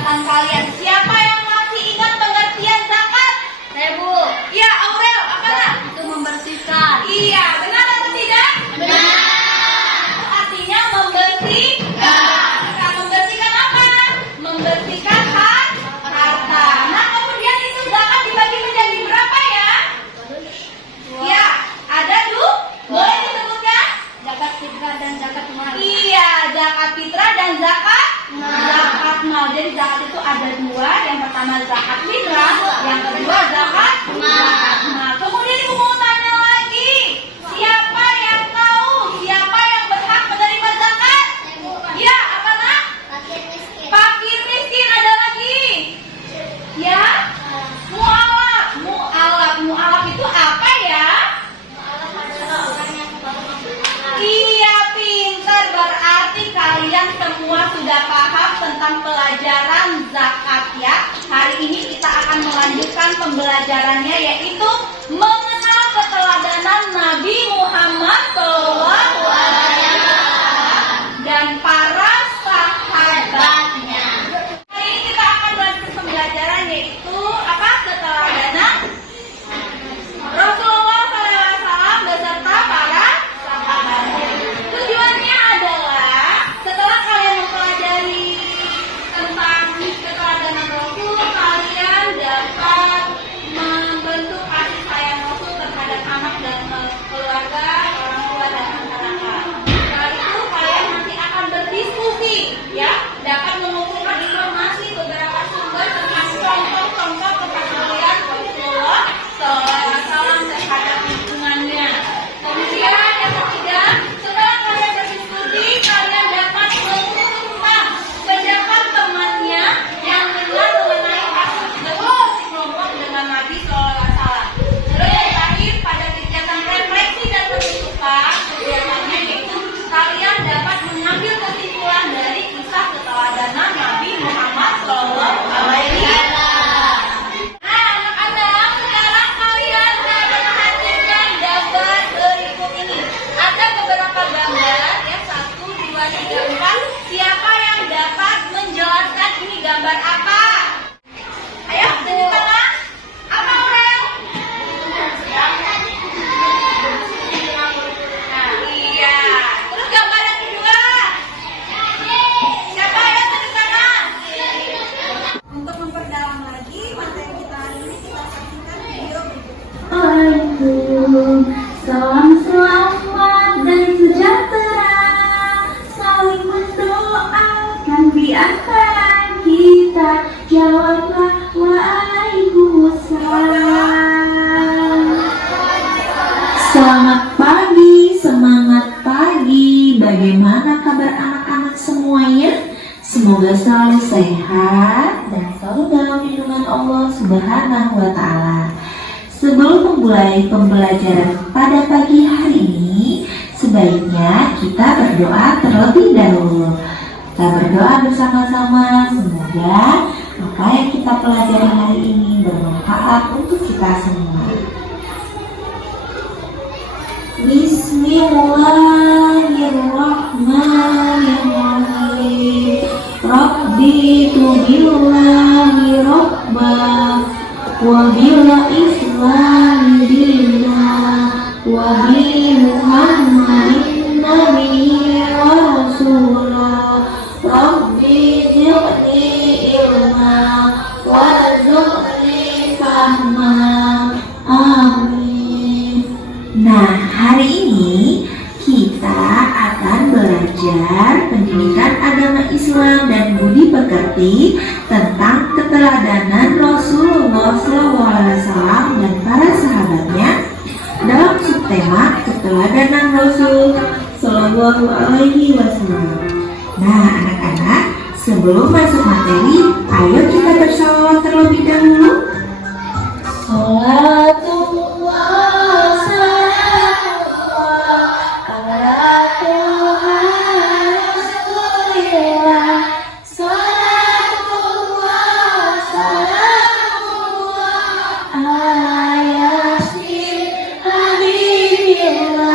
ingatan kalian. Siapa yang masih ingat pengertian zakat? Saya, Bu. Iya, Aurel, apa nak? Itu membersihkan. Iya, benar atau tidak? Benar. Itu artinya membersihkan. Nah, membersihkan apa? Membersihkan harta. Nah, kemudian itu zakat dibagi menjadi berapa ya? Iya, ada dua. Boleh disebutkan? Zakat fitrah dan zakat mal. Iya, zakat fitrah dan zakat mal. Jadi zakat itu ada dua. Yang pertama zakat fitrah, yang kedua zakat mal. Kemudian ibu mau tanya lagi, siapa yang tahu siapa yang berhak menerima zakat? Ya, apa nak? Fakir miskin. Ada lagi? Ya, mu'alaf itu apa ya? Iya, pintar. Berarti kalian semua sudah paham tentang pelajaran zakat ya. Hari ini kita akan melanjutkan pembelajarannya, yaitu mengenal keteladanan Nabi Muhammad SAW dan para sahabatnya. Hari ini kita akan melanjutkan pembelajaran, yaitu apa? Keteladanan Rasulullah SAW beserta para sahabatnya. Tujuannya adalah setelah kalian mempelajari tentang keteladanan Rasul, kalian dapat membentuk kasih sayang Rasul terhadap anak dan keluarga, orang tua dan masyarakat. Setelah itu kalian nanti akan berdiskusi, ya, dapat mengumpulkan informasi beberapa sumber tentang contoh-contoh kepedulian Rasulullah SAW terhadap lingkungannya. Kemudian yang ketiga, setelah kalian berdiskusi, kalian dapat mengumumkan pendapat temannya yang dengar mengenai kasus kelompok dengan Nabi SAW. Terus yang terakhir, pada kegiatan refleksi dan penutupan kegiatannya, yaitu kalian dapat mengambil kesimpulan dari kisah keteladanan Nabi Muhammad SAW. Nah, anak-anak, sekarang kalian dapat perhatikan gambar berikut ini. Ada beberapa gambar, ya, 1, 2, 3, 4. Siapa yang dapat menjelaskan ini gambar apa? Ayo, tunjukkanlah. Apa, Aurel? Nah, iya. Terus gambar yang kedua. Siapa yang tunjukkanlah? Untuk memperdalam lagi materi kita hari ini, kita saksikan video berikut. Salam selamat dan sejahtera, saling mendoakan di antara kita. Jawablah waalaikumsalam. Selamat pagi, semangat pagi. Bagaimana kabar anak-anak semuanya? Semoga selalu sehat dan selalu dalam lindungan Allah Subhanahu wa Ta'ala. Sebelum memulai pembelajaran pada pagi hari ini, sebaiknya kita berdoa terlebih dahulu. Kita berdoa bersama-sama, semoga apa yang kita pelajari hari ini bermanfaat untuk kita semua. Bismillahirrahmanirrahim. Rabbi tubillahi rabbah wa bila islami dinna wa bi muhammadin nabiyya wa rasulah. Rabbi zidni ilma warzuqni fahma. Amin. Nah, hari ini kita akan belajar pendidikan agama Islam dan budi pekerti tentang keteladanan Rasulullah SAW dan para sahabatnya dalam subtema keteladanan Rasul Sallallahu Alaihi Wasallam. Nah, anak-anak, sebelum masuk materi, ayo kita bersalawat terlebih dahulu. Salatullah salamullah ala Tuha Rasulillah. Salatullah salamullah ala Yasin Habibillah.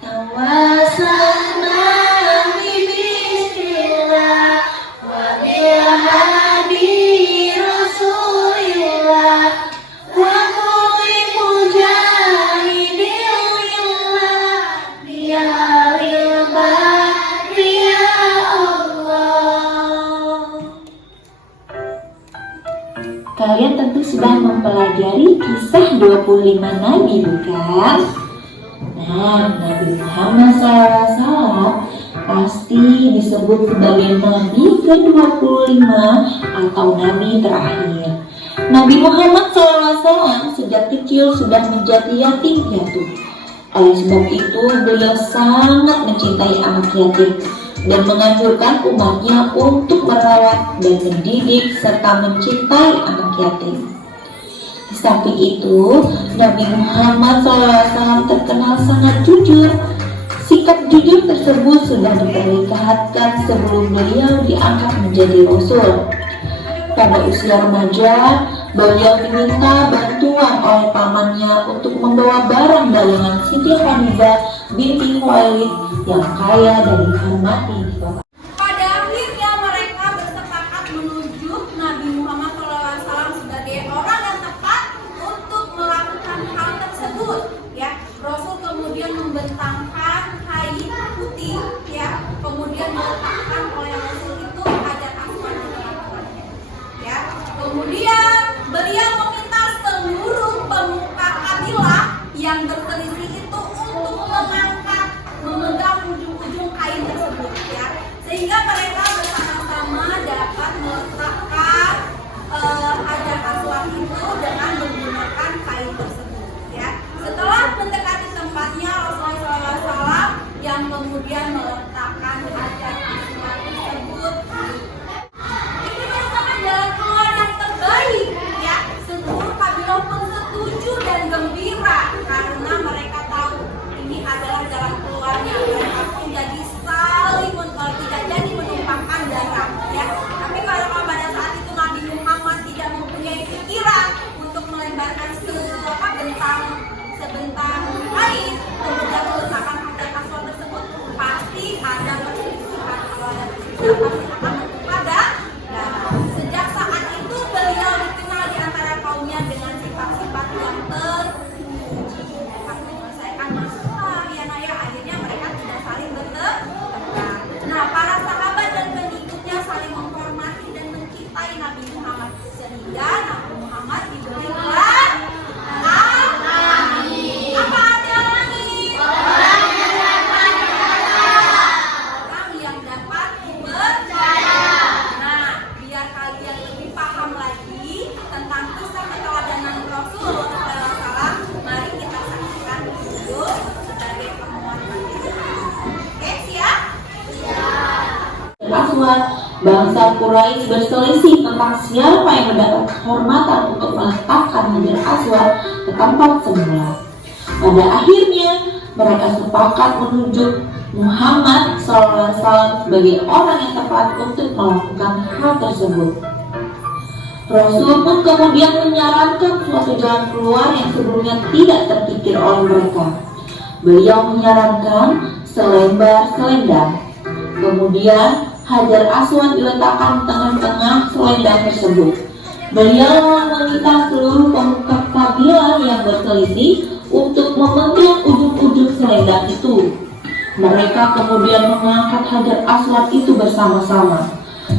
Tawasalna bi bismillah wa Kalian tentu sudah mempelajari kisah 25 nabi, bukan? Nah, Nabi Muhammad SAW pasti disebut sebagai nabi ke-25 atau nabi terakhir. Nabi Muhammad SAW sejak kecil sudah menjadi yatim piatu. Oleh sebab itu, beliau sangat mencintai anak yatim dan menganjurkan umatnya untuk merawat dan mendidik serta mencintai anak yatim. Di samping itu, Nabi Muhammad SAW terkenal sangat jujur. Sikap jujur tersebut sudah diperlihatkan sebelum beliau diangkat menjadi Rasul. Pada usia remaja, beliau diminta bantuan oleh pamannya untuk membawa barang dagangan Siti Khadijah binti Khuwailid yang kaya dan dihormati di kota. Pada akhirnya mereka bersepakat menunjuk Nabi Muhammad SAW sebagai orang yang tepat untuk melakukan hal tersebut. Ya, Rasul kemudian membentangkan kain putih, ya, kemudian meletakkan oleh Rasul itu Hajar Aswad di tengah-tengahnya. Ya, kemudian beliau meminta seluruh pemuka kabilah yang berselisih itu untuk memegang ujung-ujung kain tersebut, ya, sehingga mereka bersama-sama dapat meletakkan Hajar Aswad itu dengan menggunakan kain tersebut, ya. Setelah mendekati tempatnya, Rasulullah SAW yang kemudian meletakkan Hajar Aswad tersebut. Ini merupakan jalan keluar yang terbaik, ya. Seluruh kabilah pun setuju dan gembira karena mereka tahu ini adalah jalan keluarnya. Mereka pun jadi saling tidak jadi menumpahkan darah, ya. Tapi kalau pada saat itu Nabi Muhammad tidak mempunyai pikiran untuk melebarkan sebentang kain, kemudian meletakkan Hajar Aswad tersebut, pasti ada perselisihan. Kalau ada perselisihan pasti akan pada. Nah, sejak saat itu beliau dikenal di antara kaumnya dengan sifat-sifat yang terpuji. Dapat menyelesaikan masalah, ya, nah, ya, akhirnya mereka tidak saling bertengkar. Nah, para sahabat dan pengikutnya saling menghormati dan mencintai Nabi Muhammad sehingga Nabi Muhammad diberi gelar Al-Amin. Apa arti Al-Amin? Orang yang dapat percaya. Nah, biar kalian lebih paham lagi tentang kisah keteladanan Rasulullah SAW, mari kita saksikan video sebagai penguat materi. Oke, siap? Aswad, bangsa Quraisy berselisih tentang siapa yang mendapat kehormatan untuk meletakkan Hajar Aswad ke tempat semula. Pada akhirnya, mereka sepakat menunjuk Muhammad SAW sebagai orang yang tepat untuk melakukan hal tersebut. Rasul pun kemudian menyarankan suatu jalan keluar yang sebelumnya tidak terpikir oleh mereka. Beliau menyarankan selembar selendang. Kemudian Hajar Aswad diletakkan di tengah-tengah selendang tersebut. Beliau meminta seluruh pemuka kabilah yang berselisih untuk memegang ujung-ujung selendang itu. Mereka kemudian mengangkat Hajar Aswad itu bersama-sama.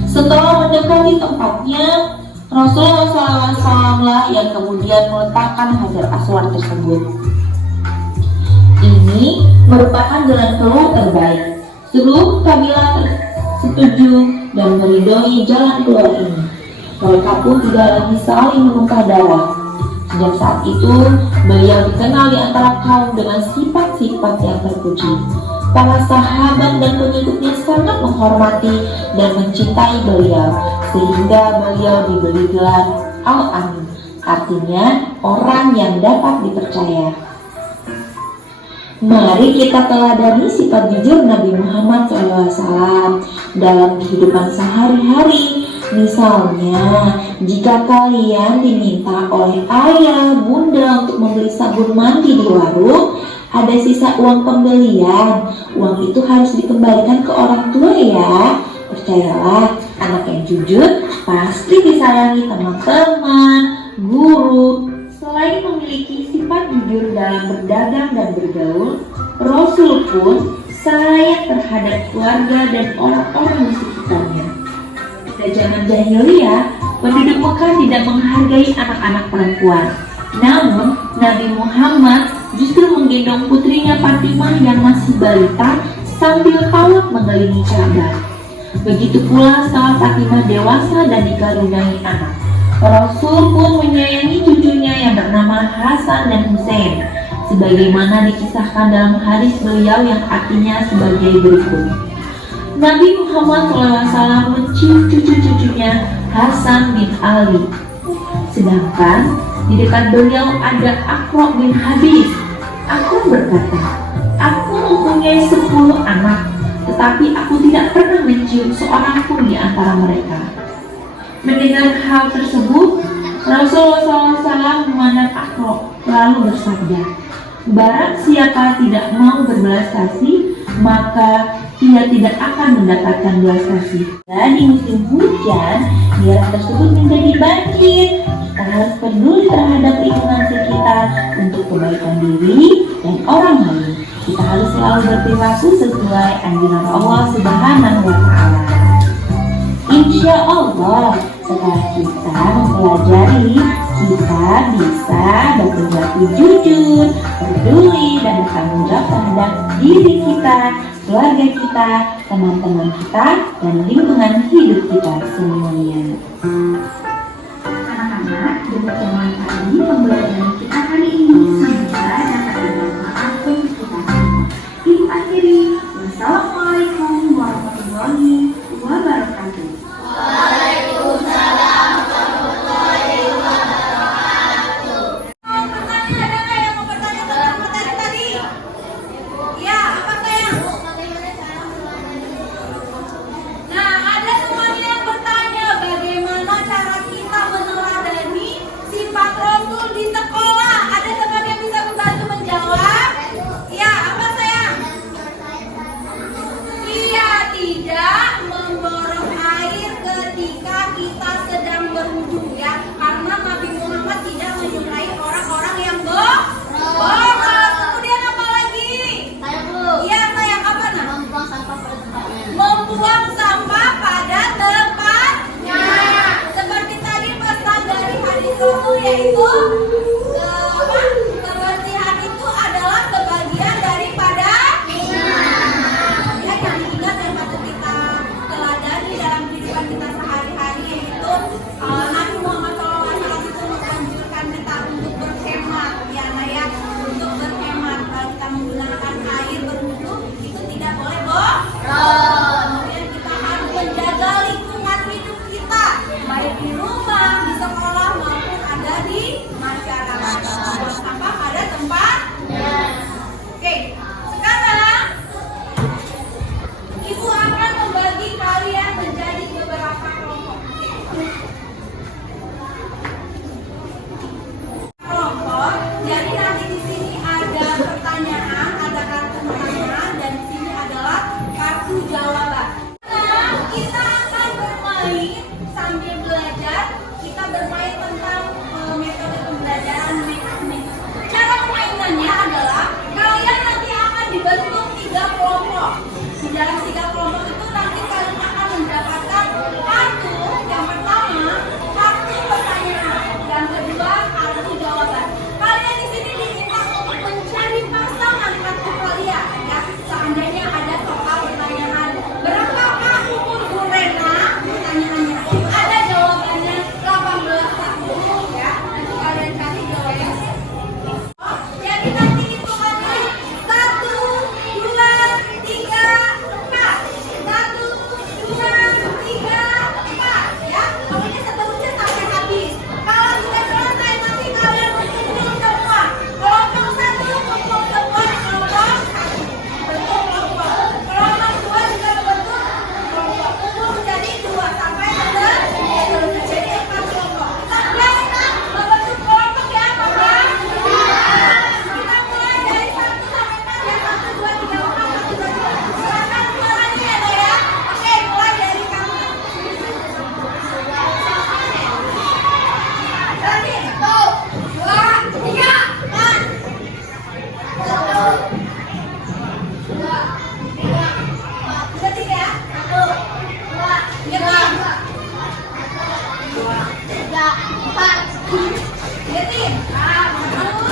Setelah mendekati tempatnya, Rasulullah SAW yang kemudian meletakkan Hajar Aswad tersebut. Ini merupakan jalan keluar terbaik. Seluruh kabilah setuju dan meridhoi jalan keluar ini. Mereka pun tidak lagi saling menumpah darah. Sejak saat itu, beliau dikenal di antara kaum dengan sifat-sifat yang terpuji. Para sahabat dan pengikutnya sangat menghormati dan mencintai beliau, sehingga beliau diberi gelar Al-Amin, artinya orang yang dapat dipercaya. Mari kita teladani sifat jujur Nabi Muhammad SAW dalam kehidupan sehari-hari. Misalnya, jika kalian diminta oleh ayah, bunda untuk membeli sabun mandi di warung, ada sisa uang pembelian, uang itu harus dikembalikan ke orang tua ya. Percayalah, anak yang jujur pasti disayangi teman-teman, guru. Selain memiliki sifat jujur dalam berdagang dan bergaul, Rasul pun sayang terhadap keluarga dan orang-orang di sekitarnya. Pada zaman jahiliyah, Penduduk Mekah tidak menghargai anak-anak perempuan. Namun, Nabi Muhammad justru menggendong putrinya Fatimah yang masih balita sambil tawaf mengelilingi Ka'bah. Begitu pula setelah Fatimah dewasa dan dikaruniai anak, Rasul pun menyayangi cucunya yang bernama Hasan dan Hussein, sebagaimana dikisahkan dalam hadis beliau yang artinya sebagai berikut. Nabi Muhammad SAW mencium cucu-cucunya Hasan bin Ali. Sedangkan di dekat beliau ada Aqra bin Habis. Aqra berkata, "Aku mempunyai 10 anak, tetapi aku tidak pernah mencium seorang pun di antara mereka." Mendengar hal tersebut, Rasulullah SAW memandang Aqra lalu bersabda, "Barang siapa tidak mau berbelas kasih, maka ia tidak akan mendapatkan belas kasih." Dan di musim hujan, daerah tersebut menjadi banjir. Kita harus peduli terhadap lingkungan sekitar untuk kebaikan diri dan orang lain. Kita harus selalu berperilaku sesuai anjuran Allah Subhanahu wa Ta'ala. Insya Allah, setelah kita mempelajari, kita bisa berperilaku jujur, peduli, dan bertanggung jawab terhadap diri kita, keluarga kita, teman-teman kita, dan lingkungan hidup kita semuanya. Anak-anak, demikianlah tadi pembelajaran kita hari ini. Semoga dapat bermanfaat untuk kita semua. Ibu akhiri, wassalamualaikum warahmatullahi wabarakatuh. Yaitu kebersihan itu adalah sebagian daripada iman. Ya, yang diingat yang patut kita teladani dalam kehidupan kita sehari-hari, yaitu Nabi Muhammad SAW itu menganjurkan kita untuk berhemat, ya Naya, untuk berhemat. Kalau kita menggunakan air berwudu itu tidak boleh boros. Kemudian kita harus menjaga lingkungan hidup kita, baik di rumah, di sekolah, maupun ada di masyarakat. Buang sampah pada tempatnya. Oke, sekarang Ibu akan membagi kalian menjadi beberapa kelompok. Lihatin. Satu,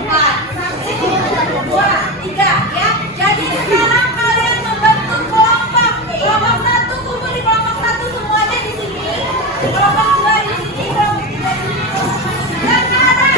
empat. Satu, dua, tiga, ya. Jadi sekarang kalian membentuk kelompok. Kelompok satu kumpul di kelompok satu semuanya di sini. Kelompok dua di sini. Kelompok tiga di sini. Dan sekarang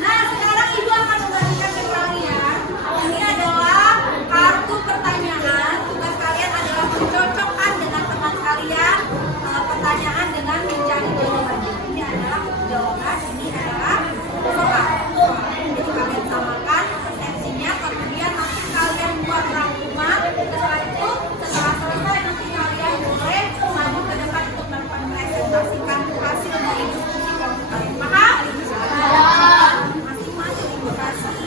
nah, sekarang Ibu akan membagikan ke kalian. Ini adalah kartu pertanyaan. Tugas kalian adalah mencocokkan dengan teman kalian pertanyaan dengan mencari jawabannya. Ini adalah jawaban, ini adalah soal. Jadi kalian samakan persepsinya, kemudian nanti kalian buat rangkuman. Setelah itu, setelah selesai nanti kalian boleh maju ke depan untuk mempresentasikan hasil dari diskusi kelompok kalian. Paham? Masing-masing Ibu kasih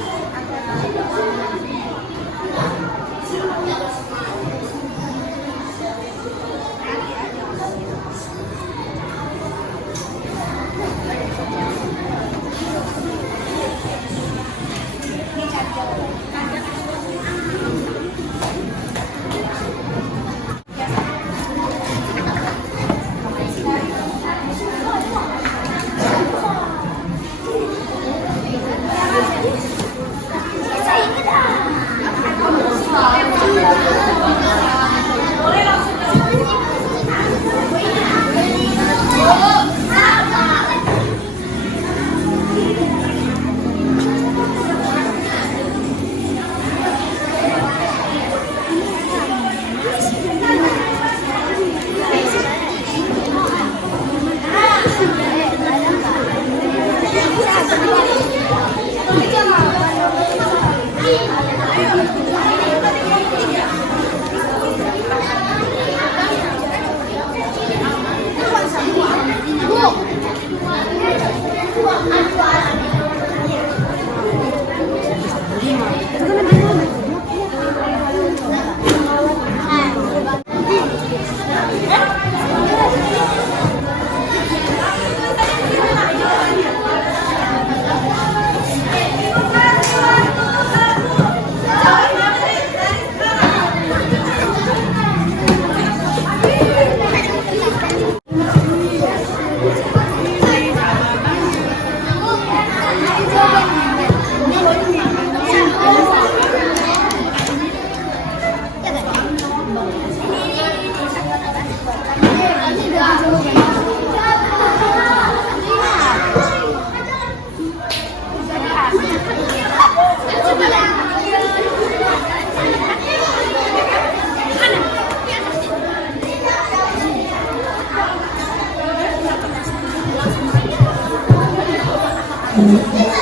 Thank you.